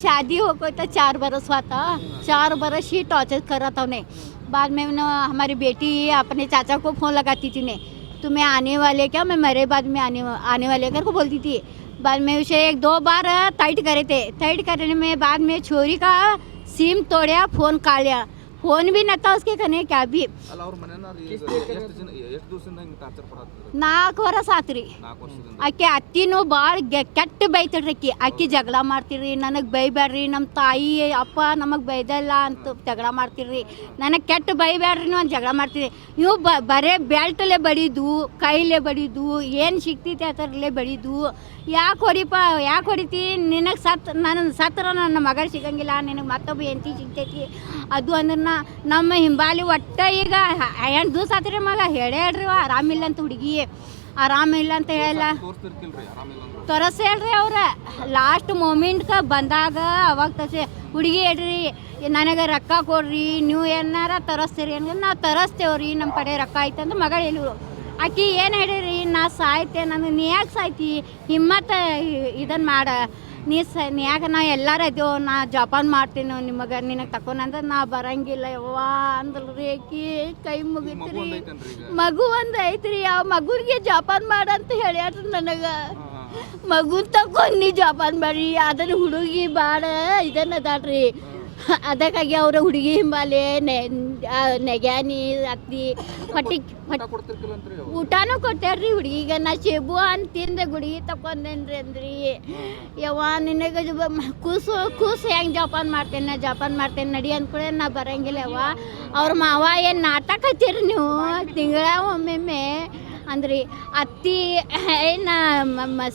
शादी होको तो 4 बरस हुआ था। 4 बरस ही टॉर्चर कर रहा था उन्हें। बाद में हमारी बेटी अपने चाचा को फ़ोन लगाती थी ने, तुम्हें आने वाले क्या, मैं मेरे बाद में आने वाले कर को बोलती थी। बाद में उसे 1-2 बार टाइट करे थे। टाइट करने में बाद में छोरी का सिम तोड़ा, फ़ोन काट लिया। फ़ोन भी न था उसके कने क्या भी। ಅಲ್ಲ ಅವ್ರ ಮನೆಯವ್ರು ಎಷ್ಟು ದಿವಸದಿಂದ ಹಿಂಗೆ ಟಾರ್ಚರ್ ಕೊಡತ್ತಿದ್ರು? 4 ವರ್ಷ ಆತ್ರಿ. 4 ವರ್ಷದಿಂದ. ಆಕೆ ಅತ್ತಿನೂ ಭಾಳ ಕೆಟ್ಟ ಬೈತಾಳ್ರಿ ಆಕಿ ಜಗಳ ಮಾಡ್ತಿರ್ರಿ, ನನಗೆ ಬೈಬ್ಯಾಡ್ರಿ, ನಮ್ಮ ತಾಯಿ ಅಪ್ಪ ನಮಗೆ ಬೈದಲ್ಲ ಅಂತ ಜಗಳ ಮಾಡ್ತಿರ್ರಿ, ನನಗೆ ಕೆಟ್ಟ ಬೈಬ್ಯಾಡ್ರಿ ಅಂತ ಜಗಳ ಮಾಡ್ತೀರಿ. ಇವು ಬರೇ ಬೆಲ್ಟಲ್ಲೇ ಬಡಿದು, ಕೈಲೇ ಬಡಿದು, ಏನು ಸಿಕ್ತೈತಿ ಆ ಥರಲ್ಲೇ ಬಡಿದು. ಯಾಕೆ ಹೊಡಿತಿ, ನಿನಗೆ ನನ್ನ ಸತ್ರ ನನ್ನ ಮಗ ಸಿಗಂಗಿಲ್ಲ, ನಿನಗೆ ಮತ್ತೊಬ್ಬ ಹೆಂಡತಿ ಸಿಗ್ತೈತಿ ಅದು ಅಂದ್ರೆ ನಮ್ಮ ಹಿಂಬಾಲಿ ಒಟ್ಟ ಈಗ 8 ದಿವಸ ಆತ್ರಿ ಮಗ ಹೇಳ್ರಿ ಆರಾಮಿಲ್ಲ ಅಂತ ಹುಡುಗಿ ಆರಾಮಿಲ್ಲ ಅಂತ ಹೇಳಲ್ಲ ತೋರಿಸ್ ಹೇಳ್ರಿ ಅವ್ರ ಲಾಸ್ಟ್ ಮೂಮೆಂಟ್ಗೆ ಬಂದಾಗ ಅವಾಗ ತರಿಸಿ ಹುಡುಗಿ ಹೇಳ್ರಿ ನನಗೆ ರೊಕ್ಕ ಕೊಡ್ರಿ, ನೀವು ಏನಾರ ತರಿಸ್ತೀರಿ ಅಂದ್ರೆ ನಾವು ತರಿಸ್ತೇವ್ರಿ, ನಮ್ಮ ಕಡೆ ರೊಕ್ಕ ಐತೆ ಅಂತ ಮಗಳು ಹೇಳಿದ್ರು. ಆಕಿ ಏನು ಹೇಳಿರಿ, ನಾ ಸಾಯ್ತೆ, ನನಗೆ ನೀ ಯಾಕೆ ಸಾಯ್ತಿ, ಹಿಮ್ಮತ್ತ ಇದನ್ನು ಮಾಡ, ನೀ ಯಾಕೆ ನಾ ಎಲ್ಲಾರು ಅದೇವು, ನಾ ಜಪಾನ್ ಮಾಡ್ತೀನಿ ನಿನಗೆ ತಕೊಂಡ್ರೆ ನಾ ಬರಂಗಿಲ್ಲ ಯವ್ವ ಅಂದಲ್ರಿ. ಆಕಿ ಕೈ ಮುಗಿತ್ರಿ, ಮಗು ಒಂದು ಐತ್ರಿ, ಆ ಮಗುವಿಗೆ ಜಪಾನ್ ಮಾಡಂತ ಹೇಳ್ಯಾಡ್ರಿ ನನಗೆ. ಮಗುನ್ ತಕೊಂಡು ನೀ ಜಪಾನ್ ಮಾಡ್ರಿ, ಅದನ್ನು ಹುಡುಗಿ ಬಾಡ ಇದನ್ನ ಅದಾಡ್ರಿ. ಅದಕ್ಕಾಗಿ ಅವ್ರ ಹುಡುಗಿ ಹಿಂಬಾಲೆ ನೆಗ್ಯಾನಿ ಅತ್ತಿ ಊಟನೂ ಕೊಟ್ಟಾರ್ರಿ ಹುಡುಗಿಗೆ. ನಾ ಸೇಬು ಅಂತ ತಿಂದೆ, ಗುಡಿಗೆ ತಕೊಂಡೇನ್ರಿ ಅಂದ್ರಿ. ಯವ್ವ ನಿನಗೆ ಕೂಸು ಹೆಂಗೆ ಜಪಾನ್ ಮಾಡ್ತೇನೆ ನಡಿ ಅಂದ್ಕೂಡೆ ನಾ ಬರಂಗಿಲ್ಲ ಯವ್ವ. ಅವ್ರ ಮಾವ ಏನು ನಾಟಕ ಹತ್ತೀರಿ ನೀವು ತಿಂಗಳ ಒಮ್ಮೆ ಅಂದ್ರಿ. ಅತ್ತಿ ಏನು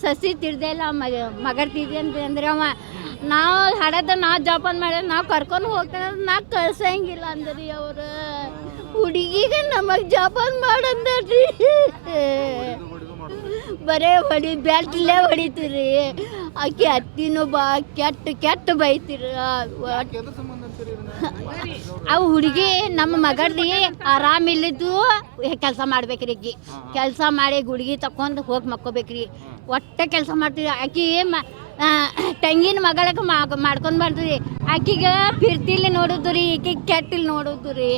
ಸಸಿ ತಿರ್ದೆಲ್ಲ ಮಗರ್ ತಿದ್ದೆ ಅಂದ್ರೆ ಅವ ನಾವು ಹಡದ ನಾವು ಜಪಾನ್ ಮಾಡ್ಯಾರ ನಾವು ಕರ್ಕೊಂಡು ಹೋಗ್ತೇನೆ ನಾ ಕಳ್ಸಂಗಿಲ್ಲ ಅಂದ್ರಿ ಅವ್ರು. ಹುಡುಗಿಗೆ ನಮಗೆ ಜಪಾನ್ ಮಾಡಂದ್ರಿ, ಬರೇ ಬೆಲ್ಟ್ಲೇ ಹೊಡಿತೀರಿ. ಆಕೆ ಅತ್ತಿನೂ ಕೆಟ್ಟ ಬೈತೀರಿ. ಅವು ಹುಡುಗಿ ನಮ್ಮ ಮಗಳ್ದಿ ಆರಾಮಿಲ್ಲಿದ್ದು ಕೆಲಸ ಮಾಡ್ಬೇಕ್ರಿ. ಕೆಲಸ ಮಾಡಿ ಗುಡ್ಗಿ ತಕೊಂಡು ಹೋಗಿ ಮಕ್ಕೋಬೇಕ್ರಿ. ಒಟ್ಟೆ ಕೆಲಸ ಮಾಡ್ತೀವಿ. ಆಕಿ ತಂಗಿನ ಮಗಳಿಗೆ ಮಾಡ್ಕೊಂಡು ಮಾಡ್ತೀವಿ. ಆಕಿಗೆ ಫಿರ್ತಿಲಿ ನೋಡುದು ರೀ, ಈಕಿಗೆ ಕೆಟ್ಟಿಲ್ಲಿ ನೋಡುದು ರೀ.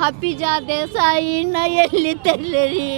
ಹಪ್ಪಿಜಾ ದೇಸಾಯಿನ ಎಲ್ಲಿ ತರಲಿ ರೀ.